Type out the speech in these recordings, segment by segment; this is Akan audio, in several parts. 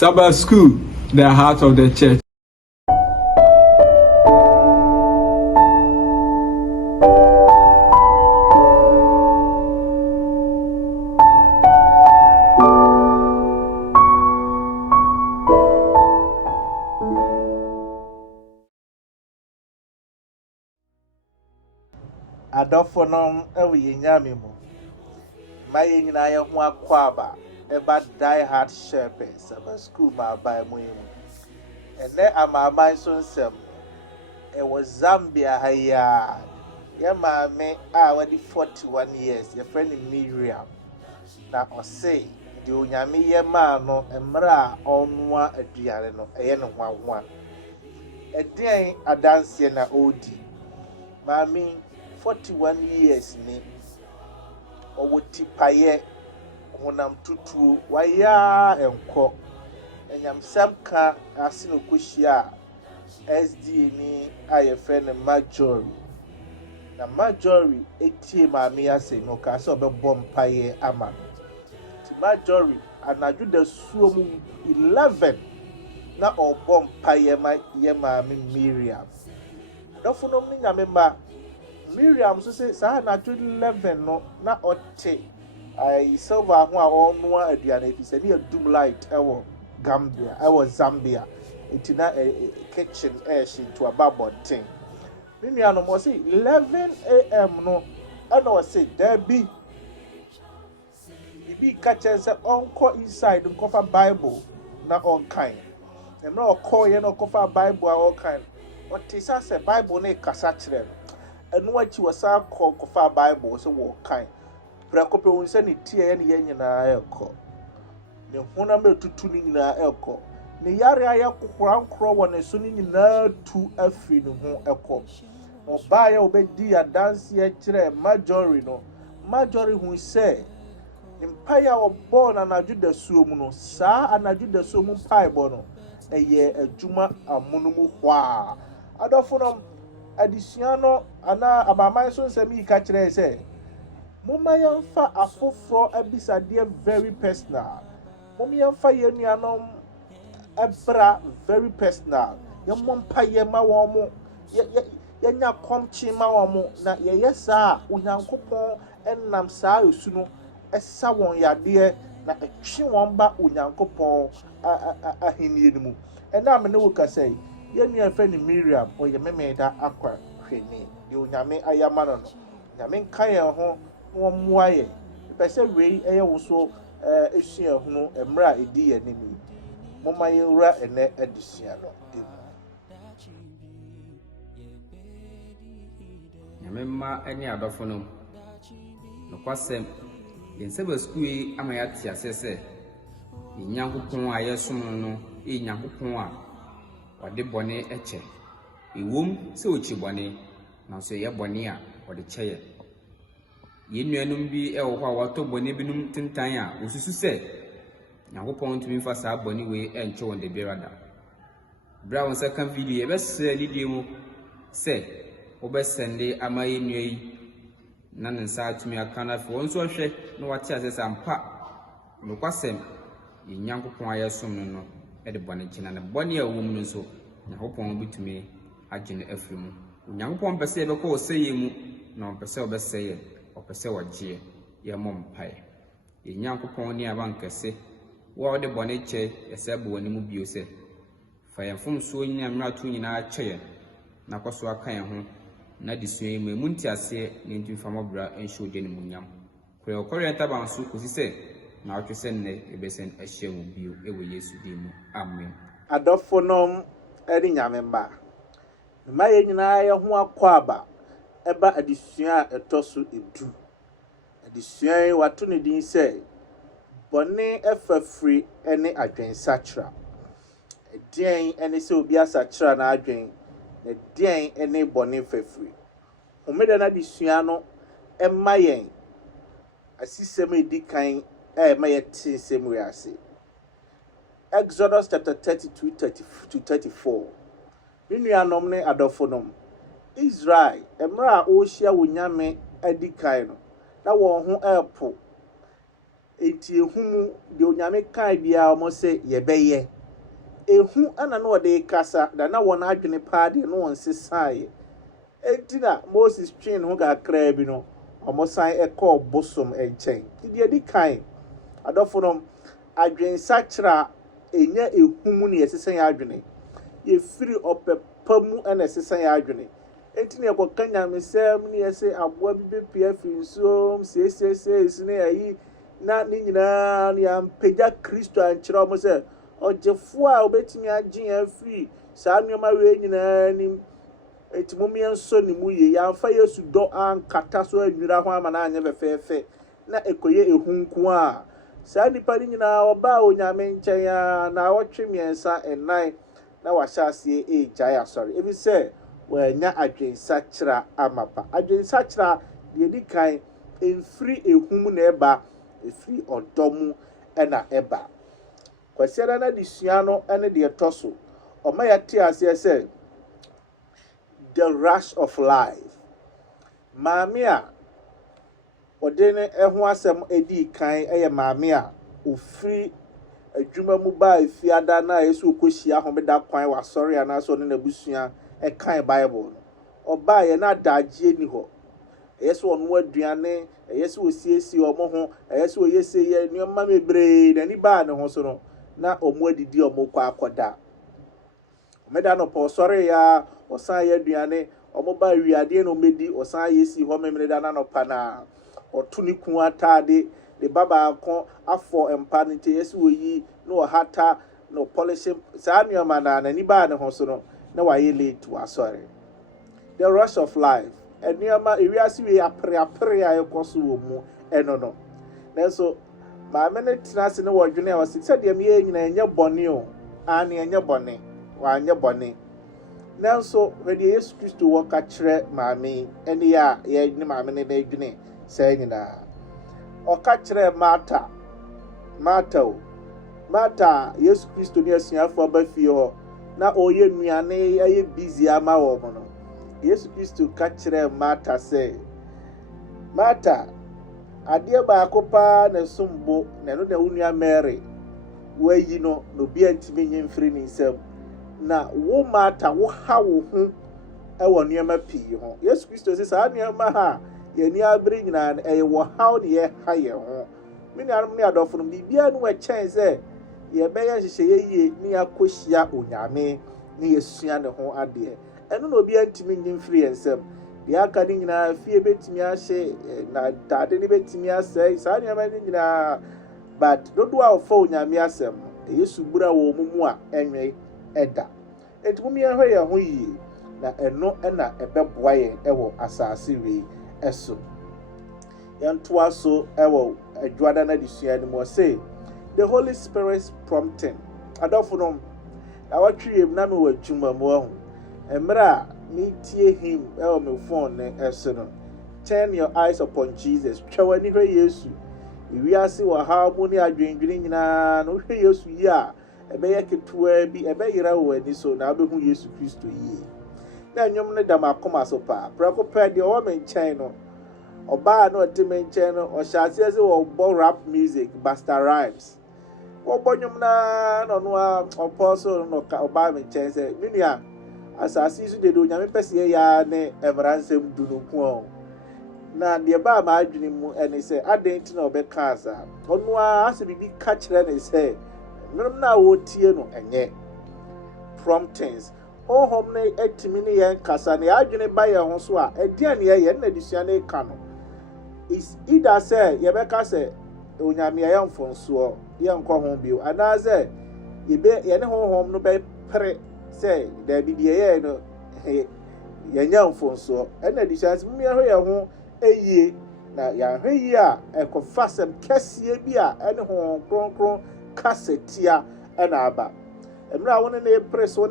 Sabbath school, the heart of the church. Adolfonom ewe nyame mu ma yenyina ye ho akwaba eba die hard shepherd Sabbath school ma ba mu yin ene amaman so nsem e wo Zambia haya ye maame a wadi 41 years ye friend Miriam na ose di onyame ye ma no emra onwa aduare no eye ne ho ahoa eden adanse na odi maame 41 years ni owoti paye honam tutu waya enko enyamsam ka asino kohyia SD ni ayefe ne Marjorie na Marjorie etie maame ase no ka se obebom paye ama ti Marjorie anaju da suomu 11 na obom paye ma ye maame Miriam dofunom ni nyame ma Miriam so say sa na 11 no na ote ai silver ho a onwa aduane efise ne adum light ewo Gambia ewo Zambia itina kitchen she to ababonten Miriam no mo say 11 am no ana o say there be bibi catcher say onko inside nkofa Bible na on kind em na okoye no kofa Bible a all kind what is say Bible na kasa kire enu achi wasa kofa Bible so wo kan prekope won se ne tie ne nyina ekọ ne huna metutu ni nyina ekọ ne yare aya kokorankro wo ne so ni nyina tu afri ne ho ekọ oba ya obedi adanse e kire Marjorie hu se empire obo na najuda suomu no saa anajuda suomu paibo no eye adwuma amunumu hwa adofonom adisuano ana amaman so nsemi ka kire se mumma yamfa afoforo abisade very personal mumma yamfa yenuanom ebra very personal yamompa yema wo mo yenya komchi ma wo mo na yeyesa onyankopon ennam saa esu no esa won yade na etwe won ba onyankopon ahenie mu ena me ne wo ka sei yenua fa ni Miriam oye memeda akwa hwene de onyame ayama no nyame kan ye ho wo moaye pese wei eye wo so esua hunu emra edi ye nimi moma yewura ene adisua no nyame ma ani adofo no kwasem yense school amaya tia sese nyankopon ayesom no nyankopon a wade bone eche ewom se ochi bone na so ye bone a wade cheye yenuanum bi ewo kwa wato bone binum tintan a osusu se nyankopon tumi fa saa bone we enche wonde berada bra won second video e bese lidie mu se obesende amaye nuai na nsa tumi akana fo won so hwe na wate asesa ampa no kwasem nyankopon ayesom no e de bone china na bone a wom no so nyankopon bitumi agene afrimu nyankopon pese be ko seye mu na pese obeseye opese wagye ye mompae nyankopon ni abankese wo de bone che esebu wani mu bio se fa yefom so nyamra to nyina kye na kwaso akan ho na disue mu munti ase ne ntim famobra ensho de ne munyam kore taban so kosi se na atwese ne ebesen ahye mu bio ewo Yesu di mu amen adofonom eri nyame mba ma ye nyina ye ho akwaba eba adisua etoso edu adisua wato ne din se bone efafri ene adwensachra edien ene se obi asachra na adwen edien ene bone fafri homeda na adisua no emma yen asisem edikan ma ye tinsem we ase Exodus chapter 32 to 34 Minuanom ne adofonom Israel emra o hia wonyame adikan no na won ho epo enti ehu de onyame kai bia omo se yebeye ehu ana no de kasa da na won adwene pa de no won sesae enti na Moses twin ho ga kra bi no omo san ekọ bosom enchen de di kan adofo no adwen sachra enya ehu mu ne yesesen ya adwene ye firi opepamu ana yesesen ya adwene enti ne ko kanya mesem ne yese aboa bi bepia fi nso se ne ayi na ni nyina ne ampagya Kristo ankyerɛ mo sɛ ɔgyefo a obetimi agye afiri saa nneɛma we nyina nim enti momia nso ne mu ye yamfa Yesu dɔ ankata so anwira ho ama na anya bɛfɛɛfɛ na ekoye ehunku a saa nipa ni nyina ɔba onyame nkyɛn a na wɔtwe miɛnsa ɛnan na wahyɛ aseɛ egyae asɔre ebi sɛ wɔanya adwensa kyerɛ amapa adwensa kyerɛ deɛ di kan emfiri ehum na ɛba efiri ɔdɔmu ɛna ɛba kwasiara na de sua no ɛne deɛ tɔ so ɔma yɛte aseɛ sɛ the rush of life maame a ɔde ne ɛho asɛm edi kan ɛyɛ maame a ofiri adwuma mu ba efiada na yesu okohyia homeda kwan wasɔre anaso ne nabusua ɛkan bible no ɔba yɛ na adagye ni hɔ ɛyɛsɛ ɔno aduane ɛyɛsɛ osiesie ɔmo ho ɛyɛsɛ oyɛsɛ yɛ nneɛma mebree na ni ba ne ho so no na ɔmo adidi ɔmo kɔ akɔda homeda no pɔ sɔre ya ɔsan yɛ aduane ɔmo ba wiadeɛ no medi ɔsan yɛsi hɔ memene da na no pa na ɔto ne ku atade de baba ko afɔ empa ne nte yɛsɛ oyi na ɔhata na polish saa nneɛma na ni ba ne ho so no na wayɛ late wasɔre the rush of life nneɛma ewiase we apre a ɛkɔ so wɔ mu ɛno no nanso maame ne tena ase ne wɔdwene a wɔsi sɛdeɛ meyɛ nyina ɛnyɛ bɔne o ane ɛnyɛ bɔne wanyɛ bɔne nanso hwɛdeɛ Yesu Kristo wɔ ka kyerɛ maame ɛne a yɛ ne maame ne n'adwene sɛ nyinaa ɔka kyerɛ Marta Yesu Kristo ne asuafo aba fie hɔ na ɔyɛ nnuane ɛyɛ busy ama wɔ mo no Yesu Kristo ka kyerɛ Marta sɛ Marta adeɛ baako paa na sombo na no na wonua Mary wayi no no bi antimi nyemfiri ne nsam na wo Marta wo ha wo ho ɛwɔ nneɛma pii ho Yesu Kristo sɛ saa nneɛma ha yɛni abere nyinaa ɛyɛ wɔ ha ne yɛ ha yɛ ho me nuanom ne adɔfo no bibia no ɛkyɛn sɛ yɛbɛyɛ hyehyɛ yie ne akɔhyia onyame ne yɛsua ne ho adeɛ ɛno na obi antimi nyemfiri nsam deɛ aka ne nyinaa fie betimi ahye na dade ne betimi asɛe saa nneɛma ne nyinaa but dodo a ɔfa onyame asɛm no Yesu bura wɔ mu mu a ɛnwe ɛda enti mu yɛhwɛ yɛn ho yie na ɛno ɛna ɛbɛboa yɛn ɛwɔ asase wei ɛso yɛntoa so ɛwɔ adwada na desua no mu ɔse the Holy Spirit's prompting adɔfo no na wɔtwe yɛm na me wɔ adwuma mu ahu emra me tie him ɛwɔ me phone ne ɛso no turn your eyes upon Jesus twawani hwɛ Yesu wiase wɔ ha mu ne adwendwene nyinaa no hwɛ Yesu yi a ɛbɛyɛ ketewa bi ɛbɛyera wɔ ani so na abɛhu Yesu Kristo yi na nnwom ne dam akoma so pa prɛko pɛ deɛ ɔwɔ me nkyɛn no ɔbaa no ɔte me nkyɛn no ɔhyɛ aseɛ sɛ wɔbɔ rap music Busta Rhymes wɔbɔ nnwom na ɔno a ɔpɔ so no ɔbaa me nkyɛn sɛ me nua asase so de do nyame pɛsɛ ya ne emransem du no ko na de ba ma adwene mu ene sɛ aden ti na obɛka asa ɔno a ase bibi ka kyerɛ ne sɛ menom na wotie no enye promptings honhom ne etimi ne yɛn kasa ne adwene ba yɛn ho so a ɛdeɛ ne yɛ na disua ne ka no is either sɛ yɛbɛka sɛ onyame yɛ mfonsoɔ yɛn nkɔ ho bio anaasɛ yɛne honhom no bɛ pere sɛ da bi deɛ yɛ no yɛnya mfonsoɔ ɛna disua mu yɛhwɛ yɛn ho eyie na yɛahwɛ yi a ɛkɔfa sɛm kɛseɛ bi a ɛne honhom kronkron kasetia ɛna aba emra wone ne preso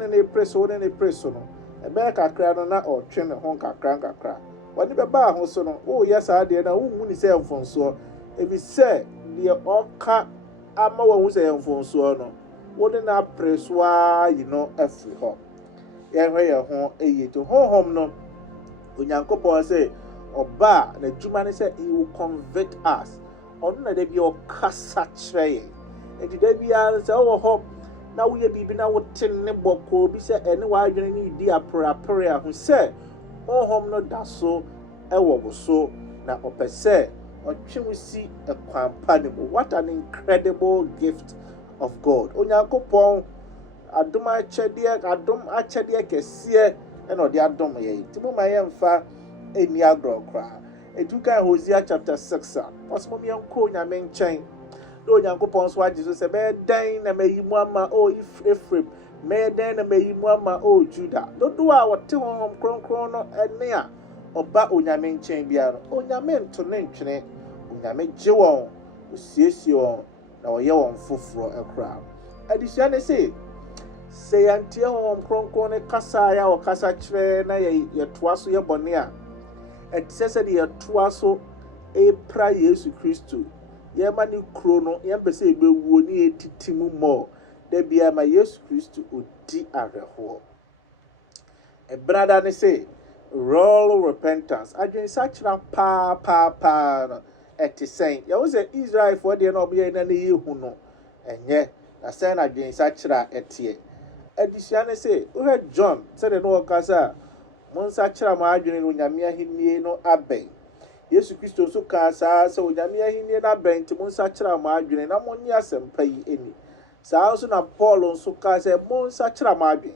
no ɛbɛyɛ kakra no na ɔtwe ne ho kakra wɔne bɛba ho so no wo yɛ saa deɛ na wo hu ni sɛ mfonsoɔ ebi sɛ deɛ ɔka ama wo hu sɛ mfonsoɔ no wode na preso a yi no afiri hɔ yɛhwɛ yɛ ho ɛyɛ to honhom no onyankopɔn sɛ ɔba na dwuma ne sɛ he will convert us ɔno na da bi ɔkasa kyerɛ yɛn. Enti da biara sɛ ɔwɔ hɔ na woyɛ biribi na wote ne bɔkɔɔ bi sɛ ɛne w'adwene ne di aperapere a ho sɛ honhom no da so ɛwɔ wo so na ɔpɛ sɛ ɔtwe wo si ɛkwan pa ne mu. What an incredible gift of God. Onyankopɔn adom akyɛdeɛ kɛseɛ ɛna ɔde adom yɛn. Nti mo ma yɛmfa ɛnni agorɔ koraa. Etu kan Hosea chapter 6 a ɔsɛ mo yɛnkɔ Onyame nkyɛn. Na Onyankopɔn nso agye so sɛ bɛyɛ dɛn na mayi mu ama o Ephraim, bɛyɛ dɛn na mayi mu ama o Judah. Dodoɔ a wɔte honhom kronkron no ɛne a ɔba Onyame nkyɛn biara no, Onyame nto ne ntwene, Onyame gye wɔn, osiesie wɔn na ɔyɛ wɔn foforɔ ɛkora. Adesua ne sɛ yɛntie honhom kronkron ne kasa a ɔkasa kyerɛ na yɛtoa so yɛ bɔne a ɛte sɛ sɛdeɛ yɛtoa so ɛpra Yesu Kristo yɛma ne kuro no yɛmpɛ sɛ yɛbɛwuo ne yɛtiti mu mmɔ da biara ma Yesu Kristo odi awerɛhoɔ. Ɛbrada ne sɛ real repentance adwensakyera paa no ɛte sɛn yɛwo sɛ Israelfoɔ deɛ na ɔbɛyɛ na ne yɛhu no ɛnyɛ na sɛn na adwensakyera ɛteɛ. Adesua ne sɛ wohwɛ John sɛdeɛ ne wɔkasa a mo nsakyera mo adwene no Onyame ahennie no abɛn. Yesu Kristo nso kaa saa sɛ Onyame ahennie no abɛn nti mo nsakyera mo adwene na mo nye asɛmpa yi ani. Saa nso na Paul nso kaa sɛ mo nsakyera mo adwene.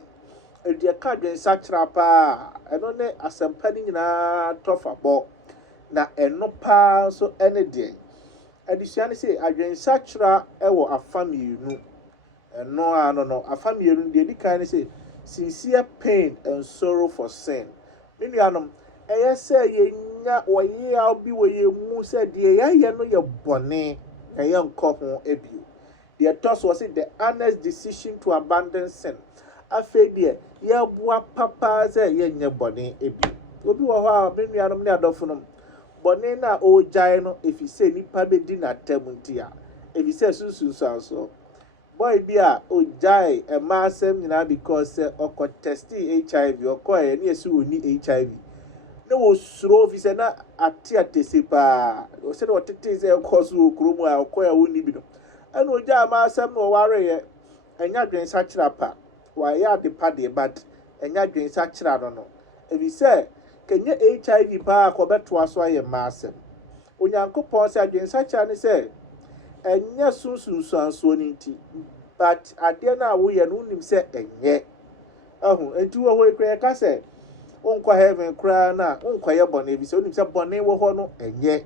Ɛdeɛ ka adwensakyera paa ɛno ne asɛmpa no nyinaa tɔfa bɔ na ɛno paa nso ɛne deɛ. Adesua ne sɛ adwensakyera ɛwɔ afa mmienu. Ɛno ano no afa mmienu deɛ di kan ne sɛ sincere pain and sorrow for sin. Me nuanom ɛyɛ sɛ yɛnya wɔyea bi wɔ yɛn mu sɛ deɛ yɛayɛ no yɛ bɔne na yɛnkɔ ho ebio. Deɛ ɛtɔ so sɛ the honest decision to abandon sin. Afei deɛ yɛboa papa sɛ yɛnyɛ bɔne ebio. Obi wɔ hɔ a me nuanom ne adɔfo nom bɔne na ɔgyae no ɛfiri sɛ nipa bɛdi n'atam nti a ɛfiri sɛ sunsunsuanso. Boy bi a ɔgyae ɛma asɛm nyinaa because ɔkɔ testi HIV ɔkɔɛ ne yɛsɛ ɔni HIV. Ne wɔsuro fi sɛ na ate atese paa. Ɔsɛ na ɔtete sɛ ɛkɔ so wɔ kurom a ɔkɔɛ a ɔni bi no. Ɛna ɔgyae ama asɛm na ɔwareyɛ ɛnya adwensakyera pa. Wɔayɛ ade pa deɛ but ɛnya adwensakyera no no. Ɛfiri sɛ kɛnyɛ HIV paa kɔbɛtoa so ayɛ ma asɛm. Onyankopɔn sɛ adwensakyera ne sɛ ɛnyɛ sunsunsuansoɔ ne nti but adeɛ no a woyɛ no wonim sɛ ɛnyɛ enti wɔ hɔ ekura ka sɛ wonkɔ heaven koraa na wonkɔyɛ bɔne bi sɛ wonim sɛ bɔne wɔ hɔ no ɛnyɛ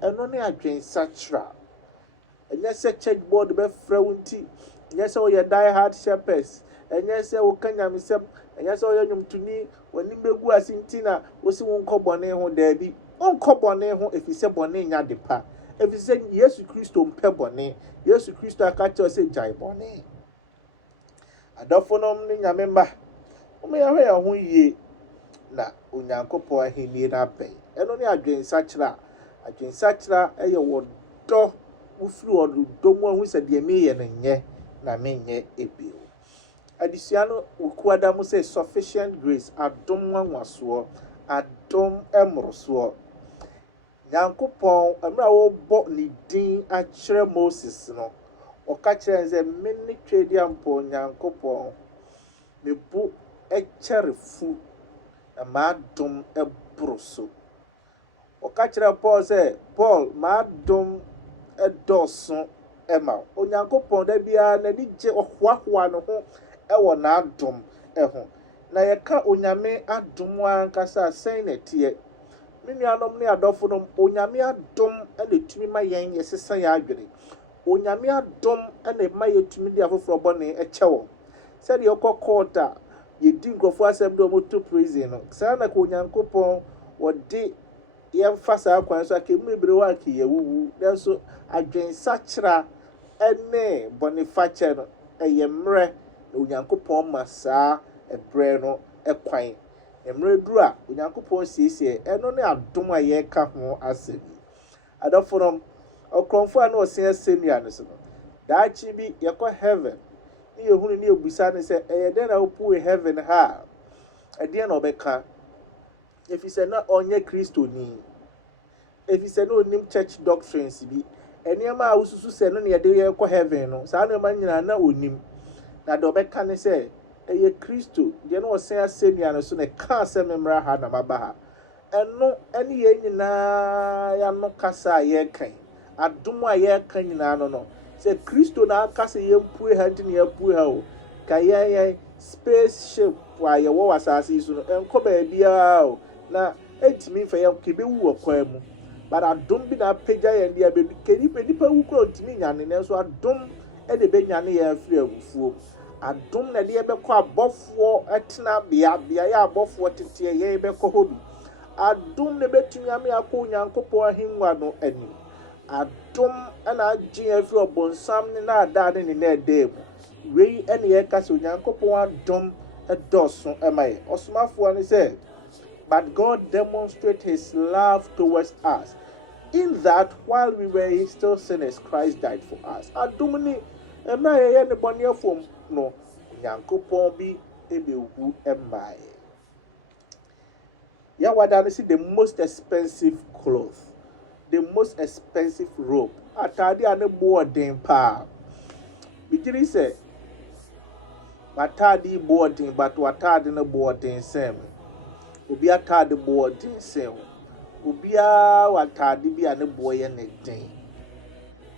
ɛno ne adwensakyera. Ɛnyɛ sɛ church board bɛfrɛ wo nti ɛnyɛ sɛ woyɛ die hard shepherds ɛnyɛ sɛ woka nyamesɛm ɛnyɛ sɛ woyɛ nnwomtoni w'anim bɛgu ase nti na wosi wonkɔ bɔne ho daabi wonkɔ bɔne ho ɛfiri sɛ bɔne nya de pa. If you say Yesu Kristo mpe bɔne, Yesu Kristo aka kyerɛ sɛ gyae bɔne. Adɔfo nom ne Nyame mba, wɔn yɛhwɛ yɛn ho yie na Onyankopɔn ahennie no abɛn. Ɛno ne adwensakyera. Adwensakyera ɛyɛ wɔ dɔ wofiri wɔ dɔ mu ahu sɛ deɛ meyɛ no nyɛ na menyɛ ebio. Adesua no wokuada mu sɛ sufficient grace adom nwanwasoɔ adom ɛmmorosoɔ. Nyankopɔn amra wo bɔ ne din akyerɛ Moses no ɔka kyerɛ sɛ me ne twedi ampo Nyankopɔn me bu ɛkyɛre fu na maadom ɛboro so. Ɔka kyerɛ Paul sɛ Paul maadom ɛdɔɔso ɛma Onyankopɔn da biara n'ani gye ɔhoahoa ne ho ɛwɔ n'adom ɛho na yɛka Onyame adom ankasa sɛn na ɛteɛ. Me nuanom ne adɔfo nom Onyame adom ɛna tumi ma yɛn yɛsesa yɛ adwene. Onyame adom ɛna ma yɛtumi de afoforɔ bɔne ɛkyɛ wɔn. Sɛdeɛ ɔkɔ court a yɛdi nkurɔfoɔ asɛm de ɔmo to prison no saa na ka Onyankopɔn wɔde yɛmfa saa kwan so aka mu ebere wɔ aka yɛwuwu nanso adwensakyera ɛne bɔnefakyɛ no ɛyɛ mmerɛ na Onyankopɔn ma saa ɛbrɛ no ɛkwan. Emre duru a Onyankopɔn siesie ɛno ne adom a yɛka ho asɛm. Adɔfo nom ɔkrɔmfo a na ɔsen asɛnnua no so no daakye bi yɛkɔ heaven ne yɛhunu ne yɛbusa ne sɛ ɛyɛ dɛn na wopue heaven ha a ɛdeɛ na ɔbɛka ɛfiri sɛ na ɔnyɛ kristoni ɛfiri sɛ na ɔnim church doctrines bi enema a ususu se no ne de ye kɔ heaven no saa nneɛma nyinaa na onim na de obɛka ne sɛ ɛyɛ Kristo deɛ no ɔsen asɛnnua no so ne ka asɛm mmra ha na maba ha ɛno ɛne yɛn nyinaa yɛano kasa a yɛrekan adom a yɛreka nyinaa no sɛ Kristo na aka sɛ yɛmpue ha nti ne yɛpue ha o ka yɛn spaceship a yɛwɔ wɔ asase yi so no ɛnkɔ baabiara o na ɛntumi mfa yɛn kɛbɛwu wɔ kwan mu but adom bi na apagya yɛn de abɛbi nipa wu kora ntumi nyane nanso adom ɛde bɛnyane yɛn afiri abufuo adom na de yɛbɛkɔ abɔfoɔ ɛtena bea yɛ abɔfoɔ teteɛ yɛn bɛkɔ hɔ bi adom na bɛtumi ame akɔ Onyankopɔn ahengua no anim adom ɛna agye yɛn afiri ɔbɔnsam ne na adaa ne na ɛdaa mu wei ɛne yɛka sɛ Onyankopɔn adom ɛdɔɔso ɛma yɛ ɔsomafoɔ ne sɛ but God demonstrates his love towards us in that while we were still sinners Christ died for us adom ni ɛma yɛyɛ ne bɔneɛfo no Onyankopɔn bi ɛbɛwu ɛma yɛ yɛwada no si the most expensive cloth the most expensive robe atade a ne boɔ den paa bigyiri sɛ watade boɔ den but watade ne boɔ den sɛm obi atade boɔ den sɛm obiara watade bi a ne boɔ yɛ ne den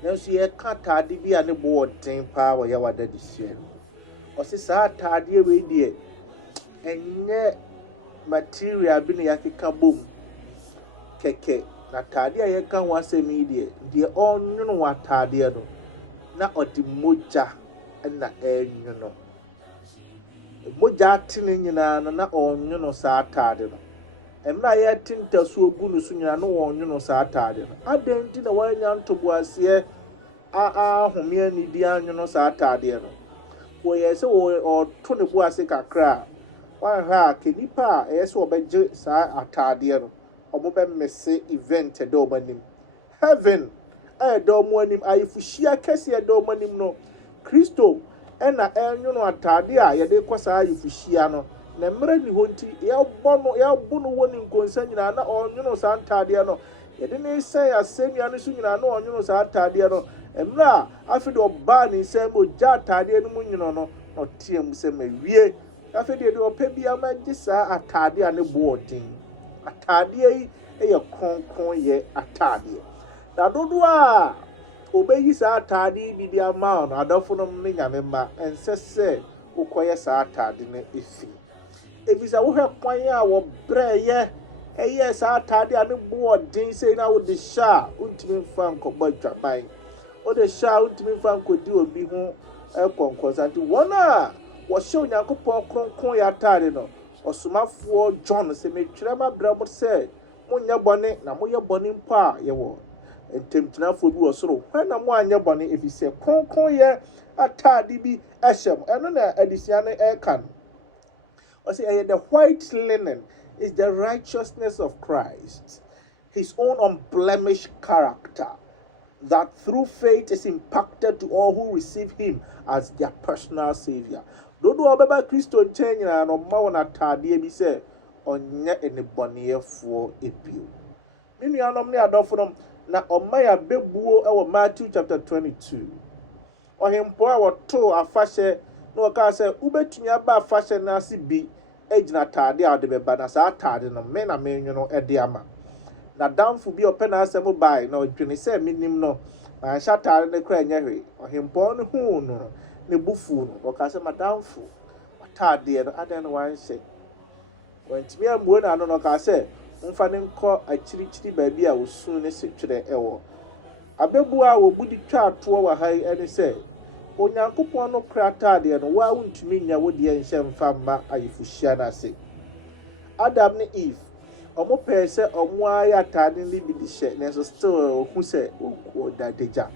nanso yɛka atade bi a ne boɔ den paa wɔ yɛwada de hyɛ no ɔsi saa atade wei deɛ ɛnyɛ material bi na yɛakeka bom kɛkɛ na atade a yɛka ho asɛm yi deɛ ɔnwono wɔ atadeɛ no na ɔde mogya na ɛnwono mogya atene nyinaa no na ɔnwono saa atade no ɛmna a yɛte ntasuo gu no so nyinaa no ɔnwono saa atade no adan nti na wɔanya ntoboaseɛ ahome anidi anwono saa atadeɛ no wɔyɛ sɛ ɔto ne bo ase kakra a wɔahwɛ a kenipa a ɛyɛ sɛ ɔbɛgye saa atadeɛ no ɔmo bɛmmese event ɛda ɔmo anim heaven ɛda ɔmo anim ayefuhyia kɛseɛ ɛda ɔmo anim no Kristo ɛna ɛnwono atade a yɛde kɔ saa ayefuhyia no na mmerɛ ni hɔ nti yɛbɔ no wɔ ne nkonsa nyinaa na ɔnwono saa atadeɛ no yɛde ne sɛn asɛnnua no so nyinaa na ɔnwono saa atadeɛ no mmerɛ a afei de ɔbaa ne nsɛm ogya atadeɛ no mu nwono no na ɔteɛ mu sɛ mawie afei de ɔpɛ bi amagye saa atade a ne boɔ den atadeɛ yi ɛyɛ kronkron yɛ atadeɛ na dodoɔ a obɛyi saa atade bi de ama no adɔfo no ne nyame ma ɛnsɛ sɛ wokɔyɛ saa atade no efi ebisa wohwɛ kwan a wɔbrɛɛyɛ ɛyɛ saa atade a ne boɔ den sɛ na wode hyɛ a wontumi mfa nkɔbɔ adwaban wode hyɛ a wontumi mfa nkɔdi obi ho ɛkɔnkɔnsa nti wɔn a wɔhyɛ Onyankopɔn kronkron yɛ atade no ɔsomafoɔ John sɛ metwerɛ ma brɛ mo sɛ monyɛ bɔne na moyɛ bɔne mpo a yɛwɔ ntemtenafoɔ bi wɔ soro hwan na mo anyɛ bɔne ɛfiri sɛ kronkron yɛ atade bi ɛhyɛ mo ɛno na adesua no ɛka no ɔsɛ ɛyɛ the white linen is the righteousness of Christ his own unblemished character that through faith is impacted to all who receive him as their personal savior dodo ɔbɛba Kristo nkyɛn nyinaa no ɔma wɔn atadeɛ bi sɛ ɔnyɛ enebɔneyɛfoɔ ebio me nuanom ne adɔfo nom na ɔma yɛ abɛbuo ɛwɔ Matthew chapter 22 ɔhempo a wɔtoo afahyɛ na wɔkaa sɛ wobɛtumi aba afahyɛ no ase bi agyina atade a wɔde bɛba na saa atade no me na menwono ɛde ama na damfo bi ɔpɛ n'asɛm bae na ɔdwene sɛ menim no manhyɛ atade no kora nyɛ hwee ɔhempo no huu no ne bufu no ɔkaa sɛ madamfo atadeɛ no adan no wanhyɛ wɔntumi amuo n'ano no ɔkaa sɛ mfa ne nkɔ akyirikyiri baabi a osu ne setwerɛ ɛwɔ abɛbu a wɔbu di twa atoɔ wɔ ha yi ɛne sɛ Onyankopɔn no kora atadeɛ no waa wontumi nya wo deɛ nhyɛ mfa mma ayefuhyia no ase Adam ne Eve ɔmo pɛɛ sɛ ɔmo ayɛ atade no bi de hyɛ nanso still ɔhu sɛ ɔdadagya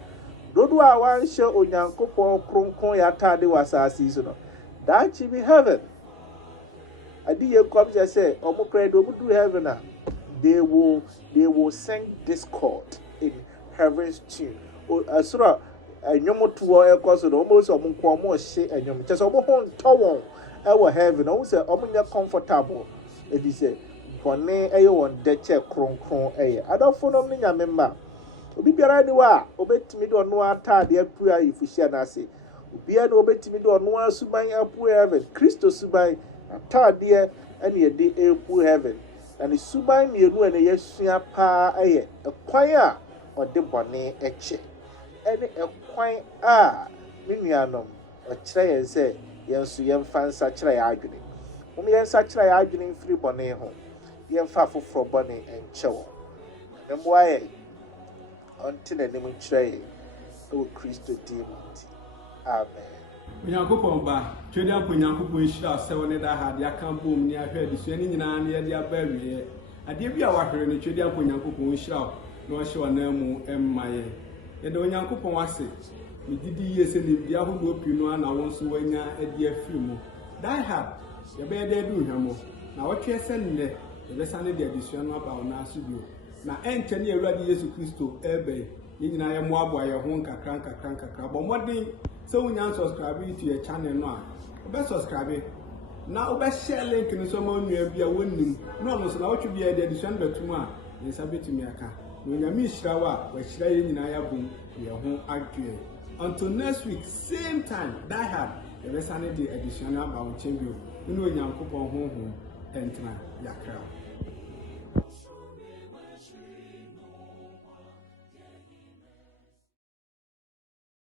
dodo a wanhyɛ Onyankopɔn kronkron yɛ atade wɔ asase yi so no daakye bi heaven adi yɛ kɔm kyɛ sɛ ɔmo kora de ɔmo do heaven a they will sing discord in heaven's tune asoro ɛnwom toɔ ɛkɔ so no ɔmo sɛ ɔmo nko ɔmo ɔhye ɛnwom kyɛ sɛ ɔmo ho ntɔ wɔn ɛwɔ heaven ɔmo sɛ ɔmo nyɛ comfortable ebi sɛ bɔne ɛyɛ wɔn dɛkyɛ kronkron ɛyɛ adɔfo nom ne nyame mma obi biara ni wa obetimi de ono atade apu ayifuhia na ase obi na obetimi de ono asuban apu heaven Kristo suban atade ene ye de apu heaven na ne suban mienu ene yesua pa aye ekwan a ode bone eche ene ekwan a menuanom okire yen se yensu yemfa nsa kire ya adwene yensa kire ya adwene mfiri bone ho yemfa foforo bone enchewo emwaye until the name tray o Christo Timothy. Amen. Nyankopɔn ba twede ampo nyankopɔn hyira sɛw ne da ha de aka bom ne ahwɛ de suani nyinaa ne de aba wie ade bi a wahwere ne twede ampo nyankopɔn hyira na ɔhyɛ ɔnan mu emmaye yɛde onyankopɔn ase me didi yie sɛ ne bia ho do pi no ana wɔn so wanya ade afiri mu die hard yɛbɛyɛ de adu hwamo na wɔtwe sɛ nnɛ yɛbɛsane de adesua no aba ɔna aso bio na enche ne Awurade Yesu Kristo ebe nyina ye moabo aye ho nkakra bo modern so wunya subscribe to your channel no a obe subscribe na obe share link ni so ma nua bia wonnim no no so na wotwe bia de adesua no batum a nsa betumi aka no nyame hira wa hira ye nyina ya bom ye ho adwe until next week same time die hard yebesane de adesua no aba wo chembio no nyankopon ho entra yakra